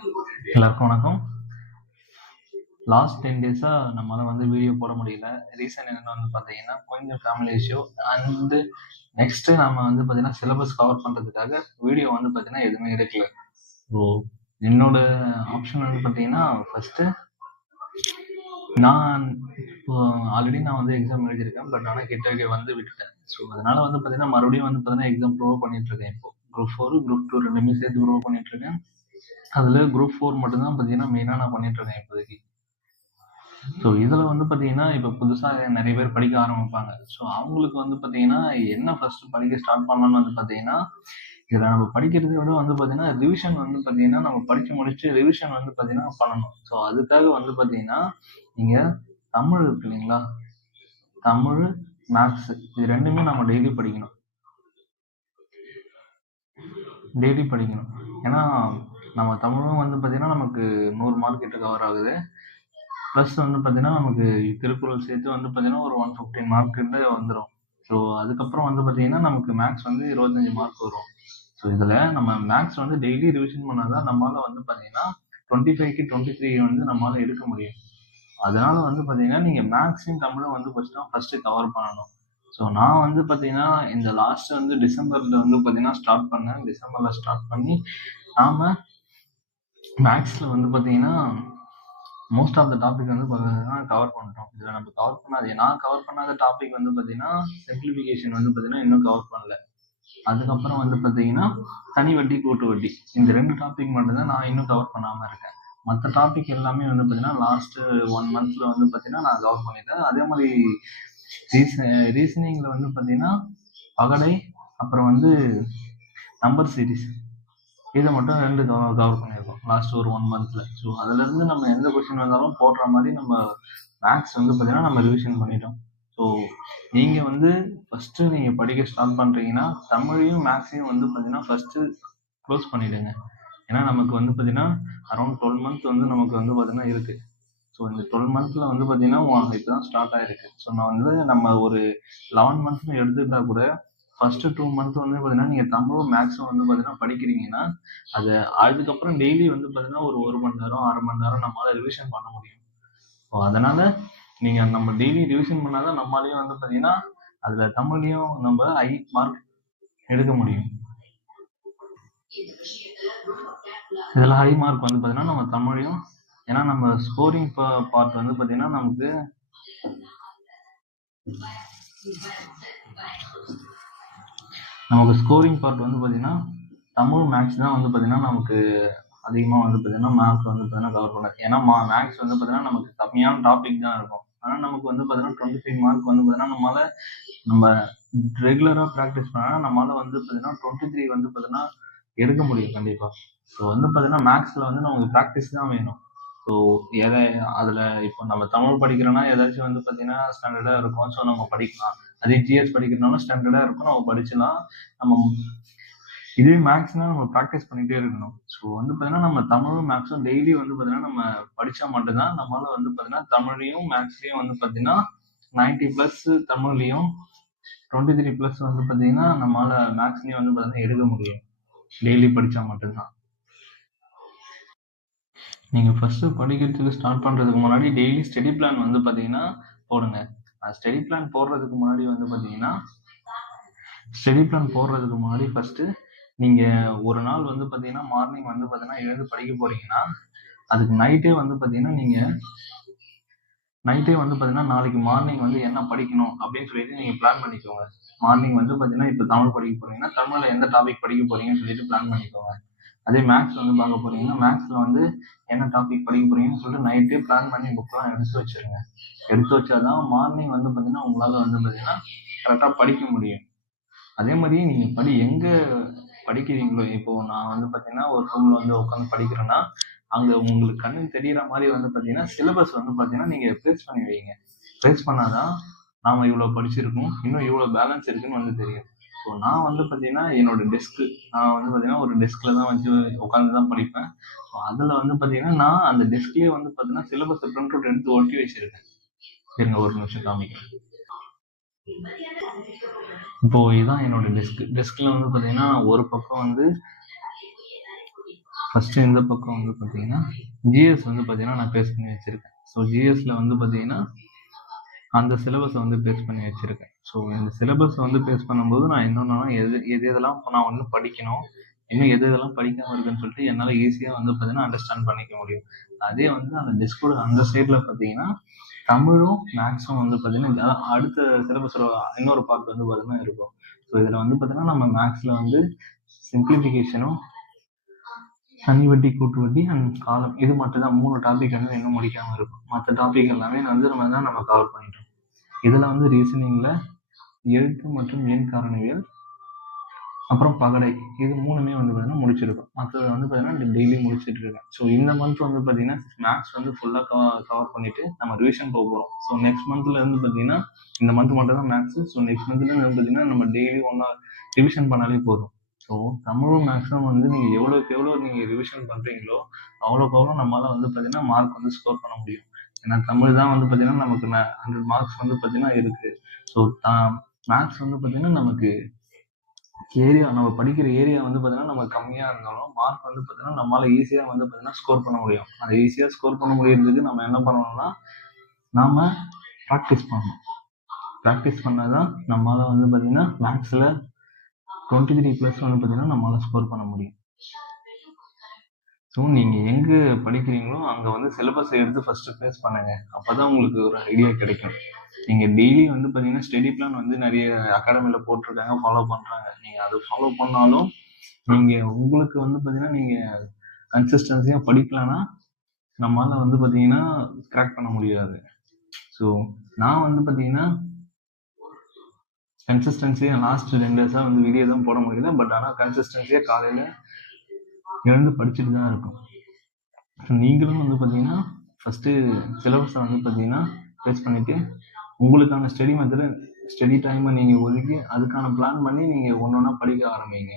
எல்லாருக்கும் வணக்கம். லாஸ்ட் 10 டேஸா நம்மளால வீடியோ போட முடியல. ரீசன் என்னன்னு பார்த்தீங்கன்னா, கொஞ்சம் ஃபேமிலி இஷ்யூ. அண்ட் நெக்ஸ்ட் நம்ம சிலபஸ் கவர் பண்றதுக்காக வீடியோ பார்த்தீங்கன்னா எதுவுமே எடுக்கல. ஸோ என்னோட ஆப்ஷன் பார்த்தீங்கன்னா, ஃபர்ஸ்ட் நான் இப்போ ஆல்ரெடி நான் எக்ஸாம் எழுதியிருக்கேன். பட் ஆனால் கிட்ட விட்டுட்டேன். ஸோ அதனால பார்த்தீங்கன்னா மறுபடியும் பார்த்தீங்கன்னா எக்ஸாம் ப்ரிப்பேர் பண்ணிட்டு இருக்கேன். இப்போ குரூப் 4 குரூப் 2 ரெண்டுமே சேர்த்து ப்ரிப்பேர் பண்ணிட்டு இருக்கேன். அதுல குரூப் 4 மட்டும்தான் பார்த்தீங்கன்னா மெயினா நான் பண்ணிட்டு இருக்கேன் இப்போதைக்கு. ஸோ இதில் பார்த்தீங்கன்னா இப்போ புதுசாக நிறைய பேர் படிக்க ஆரம்பிப்பாங்க. ஸோ அவங்களுக்கு பார்த்தீங்கன்னா என்ன ஃபர்ஸ்ட் படிக்க ஸ்டார்ட் பண்ணலாம்னு பார்த்தீங்கன்னா, இதில் நம்ம படிக்கிறதை விட பார்த்தீங்கன்னா ரிவிஷன் பார்த்தீங்கன்னா நம்ம படித்து முடிச்சு ரிவிஷன் பார்த்தீங்கன்னா பண்ணணும். ஸோ அதுக்காக பார்த்தீங்கன்னா நீங்கள் தமிழ் இருக்கு இல்லைங்களா, தமிழ் மேக்ஸ் இது ரெண்டுமே நம்ம டெய்லி படிக்கணும். ஏன்னா நம்ம தமிழும் பார்த்தீங்கன்னா நமக்கு 100 மார்க் கிட்ட கவர் ஆகுது. ப்ளஸ் பார்த்தீங்கன்னா நமக்கு திருக்குறள் சேர்த்து பார்த்தீங்கன்னா ஒரு 115 மார்க் கிட்ட வந்துடும். ஸோ அதுக்கப்புறம் பார்த்தீங்கன்னா நமக்கு மேக்ஸ் 25 மார்க் வரும். ஸோ இதில் நம்ம மேக்ஸ் டெய்லி ரிவிஷன் பண்ணாதான் நம்மளால பார்த்தீங்கன்னா 25க்கு 23 நம்மளால எடுக்க முடியும். அதனால பார்த்தீங்கன்னா நீங்கள் மேக்ஸையும் தமிழும் ஃபர்ஸ்ட் கவர் பண்ணணும். ஸோ நான் பார்த்தீங்கன்னா இந்த லாஸ்ட் டிசம்பரில் பார்த்தீங்கன்னா ஸ்டார்ட் பண்ணேன். டிசம்பரில் ஸ்டார்ட் பண்ணி நாம் மேக்ஸில் பார்த்தீங்கன்னா மோஸ்ட் ஆஃப் த டாபிக் பார்த்தீங்கன்னா கவர் பண்ணிட்டோம். இதில் நம்ம கவர் பண்ணாது, நான் கவர் பண்ணாத டாபிக் பார்த்தீங்கன்னா சிம்பிளிஃபிகேஷன் பார்த்தீங்கன்னா இன்னும் கவர் பண்ணல. அதுக்கப்புறம் பார்த்தீங்கன்னா தனி வட்டி கூட்டு வட்டி இந்த 2 டாபிக் மட்டும்தான் நான் இன்னும் கவர் பண்ணாமல் இருக்கேன். மற்ற டாபிக் எல்லாமே பார்த்தீங்கன்னா லாஸ்ட் 1 மந்த்ல பார்த்தீங்கன்னா நான் கவர் பண்ணிட்டேன். அதே மாதிரி ரீசனிங்கில் பார்த்தீங்கன்னா பகடை அப்புறம் நம்பர் சீரிஸ் இதை மட்டும் 2 கவர் பண்ணியிருக்கோம் லாஸ்ட் ஒரு 1 மந்த்ல. ஸோ அதுலேருந்து நம்ம எந்த கொஸ்டின் வந்தாலும் போடுற மாதிரி நம்ம மேக்ஸ் பார்த்தீங்கன்னா நம்ம ரிவிஷன் பண்ணிட்டோம். ஸோ நீங்கள் ஃபஸ்ட்டு நீங்கள் படிக்க ஸ்டார்ட் பண்ணுறீங்கன்னா தமிழையும் மேக்ஸையும் பார்த்தீங்கன்னா ஃபஸ்ட்டு க்ளோஸ் பண்ணிவிடுங்க. ஏன்னா நமக்கு பார்த்தீங்கன்னா அரௌண்ட் 12 மந்த் நமக்கு பார்த்தீங்கன்னா இருக்குது. ஸோ இந்த 12 மந்த்தில் பார்த்தீங்கன்னா இப்போ தான் ஸ்டார்ட் ஆகிருக்கு. ஸோ நான் நம்ம ஒரு 11 மந்த்னு எடுத்துக்கிட்டா கூட ஃபர்ஸ்ட் 2 மந்த் பார்த்தீங்கன்னா நீங்கள் தமிழும் மேக்ஸும் பார்த்தீங்கன்னா படிக்கிறீங்கன்னா அது அதுக்கப்புறம் டெய்லி பார்த்தீங்கன்னா ஒரு மணி நேரம் 1/2 மணி நேரம் நம்மளால ரிவிஷன் பண்ண முடியும். ஸோ அதனால நீங்கள் நம்ம டெய்லி ரிவிஷன் பண்ணாதான் நம்மளாலையும் பார்த்தீங்கன்னா அதில் தமிழ்லையும் நம்ம ஹை மார்க் எடுக்க முடியும். இதில் ஹை மார்க் பார்த்தீங்கன்னா நம்ம தமிழையும், ஏன்னா நம்ம ஸ்கோரிங் பார்ட் பார்த்தீங்கன்னா நமக்கு ஸ்கோரிங் பார்ட் பார்த்தீங்கன்னா தமிழ் மேக்ஸ் தான் பார்த்தீங்கன்னா நமக்கு அதிகமாக பார்த்தீங்கன்னா மார்க் பார்த்தீங்கன்னா கவர் பண்ண. ஏன்னா மேக்ஸ் பார்த்தீங்கன்னா நமக்கு கம்மியான டாபிக் தான் இருக்கும். ஆனால் நமக்கு பார்த்தீங்கன்னா 25 மார்க் பார்த்தீங்கன்னா நம்ம ரெகுலராக ப்ராக்டிஸ் பண்ணால் நம்மளால பார்த்தீங்கன்னா 23 பார்த்தீங்கன்னா எடுக்க முடியும் கண்டிப்பாக. ஸோ பார்த்தீங்கன்னா மேக்ஸில் நமக்கு ப்ராக்டிஸ் தான் வேணும். ஸோ அதில் இப்போ நம்ம தமிழ் படிக்கிறோன்னா ஏதாச்சும் பார்த்தீங்கன்னா ஸ்டாண்டர்டாக இருக்கும். ஸோ நம்ம படிக்கலாம். அதே ஜிஎஸ் படிக்கிறனாலும் ஸ்டாண்டர்டாக இருக்கும், நம்ம படிச்சுலாம். நம்ம இதே மேக்ஸ்னா நம்ம ப்ராக்டிஸ் பண்ணிகிட்டே இருக்கணும். ஸோ பார்த்தீங்கன்னா நம்ம தமிழும் மேக்ஸும் டெய்லி பார்த்தீங்கன்னா நம்ம படித்தா மட்டும்தான் நம்மளால பார்த்தீங்கன்னா தமிழ்லையும் மேக்ஸ்லையும் பார்த்தீங்கன்னா 90+ தமிழ்லையும் 23+ பார்த்தீங்கன்னா நம்மளால மேக்ஸ்லையும் பார்த்தீங்கன்னா எடுக்க முடியும். டெய்லி படித்தா மட்டும்தான். நீங்கள் ஃபஸ்ட்டு படிக்கிறதுக்கு ஸ்டார்ட் பண்ணுறதுக்கு முன்னாடி டெய்லி ஸ்டடி பிளான் பார்த்தீங்கன்னா போடுங்க. ஸ்டடி பிளான் போடுறதுக்கு முன்னாடி பார்த்தீங்கன்னா ஸ்டடி பிளான் போடுறதுக்கு முன்னாடி ஃபஸ்ட்டு நீங்கள் ஒரு நாள் பார்த்தீங்கன்னா மார்னிங் பார்த்தீங்கன்னா எழுந்து படிக்க போகிறீங்கன்னா அதுக்கு நைட்டே பார்த்தீங்கன்னா நீங்கள் நைட்டே பார்த்தீங்கன்னா நாளைக்கு மார்னிங் என்ன படிக்கணும் அப்படின்னு சொல்லிட்டு நீங்கள் பிளான் பண்ணிக்கோங்க. மார்னிங் பார்த்தீங்கன்னா இப்போ தமிழ் படிக்க போகிறீங்கன்னா தமிழில் எந்த டாபிக் படிக்க போகிறீங்கன்னு சொல்லிட்டு பிளான் பண்ணிக்கோங்க. அதே மேக்ஸ் பார்க்க போகிறீங்கன்னா மேக்ஸில் என்ன டாபிக் படிக்க போகிறீங்கன்னு சொல்லிட்டு நைட்டே பிளான் பண்ணி புக்கெலாம் எடுத்து வச்சுருங்க. எடுத்து வச்சாதான் மார்னிங் பார்த்தீங்கன்னா உங்களால் பார்த்தீங்கன்னா கரெக்டாக படிக்க முடியும். அதே மாதிரி நீங்கள் எங்கே படிக்கிறீங்களோ, இப்போது நான் பார்த்தீங்கன்னா ஒரு ரூமில் உட்காந்து படிக்கிறேன்னா அங்கே உங்களுக்கு கண்ணுக்கு தெரிகிற மாதிரி பார்த்தீங்கன்னா சிலபஸ் பார்த்தீங்கன்னா நீங்கள் ப்ளேஸ் பண்ணி வைங்க. ப்ளேஸ் பண்ணாதான் நாம் இவ்வளோ படிச்சிருக்கோம், இன்னும் இவ்வளோ பேலன்ஸ் இருக்குன்னு தெரியும். ஸோ நான் பார்த்தீங்கன்னா என்னோட டெஸ்க்கு நான் பார்த்தீங்கன்னா ஒரு டெஸ்கில் தான் உட்காந்து தான் படிப்பேன். ஸோ அதில் பார்த்தீங்கன்னா நான் அந்த டெஸ்க்லேயே பார்த்தீங்கன்னா சிலபஸை பிரிண்ட் அவுட் எடுத்து ஒட்டி வச்சுருக்கேன். சரிங்க, ஒரு நிமிஷம் காமிக்கிறேன். இப்போ இதுதான் என்னோட டெஸ்க்ல பார்த்தீங்கன்னா ஒரு பக்கம் ஃபஸ்ட்டு இந்த பக்கம் வந்து பார்த்தீங்கன்னா ஜிஎஸ் வந்து பார்த்தீங்கன்னா நான் பேஸ் பண்ணி வச்சுருக்கேன். ஸோ ஜிஎஸ்ல வந்து பார்த்தீங்கன்னா அந்த சிலபஸை வந்து பேஸ் பண்ணி வச்சுருக்கேன். ஸோ இந்த சிலபஸை வந்து பேஸ் பண்ணும்போது நான் என்னென்னா எதெல்லாம் நான் வந்து படிக்கணும், இன்னும் எதெல்லாம் படிக்காமல் இருக்குன்னு சொல்லிட்டு என்னால் ஈஸியாக வந்து பார்த்தீங்கன்னா அண்டர்ஸ்டாண்ட் பண்ணிக்க முடியும். அதே வந்து அந்த டெஸ்கோட அந்த சைடில் பார்த்தீங்கன்னா தமிழும் மேக்ஸும் வந்து பார்த்தீங்கன்னா அடுத்த சிலபஸோட இன்னொரு பார்ட் வந்து பார்த்தீங்கன்னா இருக்கும். ஸோ இதில் வந்து பார்த்தீங்கன்னா நம்ம மேக்ஸில் வந்து சிம்பிளிஃபிகேஷனும் தனி வட்டி, கூட்டு வட்டி அண்ட் காலம் இது மட்டும் தான் 3 டாபிக் வந்து இன்னும் முடிக்காமல் இருக்கும். மற்ற டாபிக் எல்லாமே நம்ம கவர் பண்ணிட்டோம். இதில் வந்து ரீசனிங்கில் எழுத்து மற்றும் எண் காரணிகள் அப்புறம் பகடை இது 3மே வந்து பார்த்தீங்கன்னா முடிச்சிருக்கோம். மற்றது வந்து பார்த்தீங்கன்னா டெய்லி முடிச்சுட்டு இருக்கேன். ஸோ இந்த மந்த் வந்து பார்த்தீங்கன்னா மேக்ஸ் வந்து ஃபுல்லாக கவர் பண்ணிவிட்டு நம்ம ரிவிஷன் போகிறோம். ஸோ நெக்ஸ்ட் மந்த்தில் இருந்து பார்த்தீங்கன்னா இந்த மந்த் மட்டும் தான் மேக்ஸு. ஸோ நெக்ஸ்ட் மந்த்லேருந்து பார்த்தீங்கன்னா நம்ம டெய்லி ரிவிஷன் பண்ணாலே போதும். ஸோ தமிழும் மேக்ஸும் வந்து நீங்கள் எவ்வளோக்கு எவ்வளோ நீங்கள் ரிவிஷன் பண்ணுறீங்களோ அவ்வளோக்கு அவ்வளோ நம்மளால் வந்து பார்த்தீங்கன்னா மார்க் வந்து ஸ்கோர் பண்ண முடியும். ஏன்னா தமிழ் தான் வந்து பார்த்தீங்கன்னா நமக்கு 100 மார்க்ஸ் வந்து பார்த்தீங்கன்னா இருக்குது. ஸோ மேக்ஸ் வந்து பார்த்தீங்கன்னா நமக்கு ஏரியா நம்ம படிக்கிற ஏரியா வந்து பார்த்தீங்கன்னா நம்ம கம்மியாக இருந்தாலும் மார்க் வந்து பார்த்தீங்கன்னா நம்மளால் ஈஸியாக வந்து பார்த்தீங்கன்னா ஸ்கோர் பண்ண முடியும். அதை ஈஸியாக ஸ்கோர் பண்ண முடியறதுக்கு நம்ம என்ன பண்ணணும்னா நாம் ப்ராக்டிஸ் பண்ணணும். ப்ராக்டிஸ் பண்ணால் தான் நம்மளால் வந்து பார்த்தீங்கன்னா மேக்ஸில் 23+ வந்து பார்த்தீங்கன்னா நம்மளால் ஸ்கோர் பண்ண முடியும். ஸோ நீங்கள் எங்கே படிக்கிறீங்களோ அங்கே வந்து சிலபஸை எடுத்து ஃபஸ்ட்டு ஃபேஸ் பண்ணுங்கள். அப்போ தான் உங்களுக்கு ஒரு ஐடியா கிடைக்கும். நீங்கள் டெய்லி வந்து பார்த்தீங்கன்னா ஸ்டடி பிளான் வந்து நிறைய அகாடமியில் போட்டிருக்காங்க, ஃபாலோ பண்ணுறாங்க. நீங்கள் அதை ஃபாலோ பண்ணாலும் நீங்கள் உங்களுக்கு வந்து பார்த்தீங்கன்னா நீங்கள் கன்சிஸ்டன்சியாக படிக்கலன்னா நம்மளால் வந்து பார்த்தீங்கன்னா கிராக் பண்ண முடியாது. ஸோ நான் வந்து பார்த்தீங்கன்னா கன்சிஸ்டன்சியாக லாஸ்ட் 2 டேஸாக வந்து வீடியோ தான் போட முடியல. பட் ஆனால் கன்சிஸ்டன்சியாக காலையில் எழுந்து படிச்சுட்டு தான் இருக்கும். ஸோ நீங்களும் வந்து பார்த்தீங்கன்னா ஃபஸ்ட்டு சிலபஸை வந்து பார்த்தீங்கன்னா ஃபேஸ் பண்ணிவிட்டு உங்களுக்கான ஸ்டடி டைமை நீங்கள் ஒதுக்கி அதுக்கான பிளான் பண்ணி நீங்கள் ஒன்று ஒன்றா படிக்க ஆரம்பிங்க.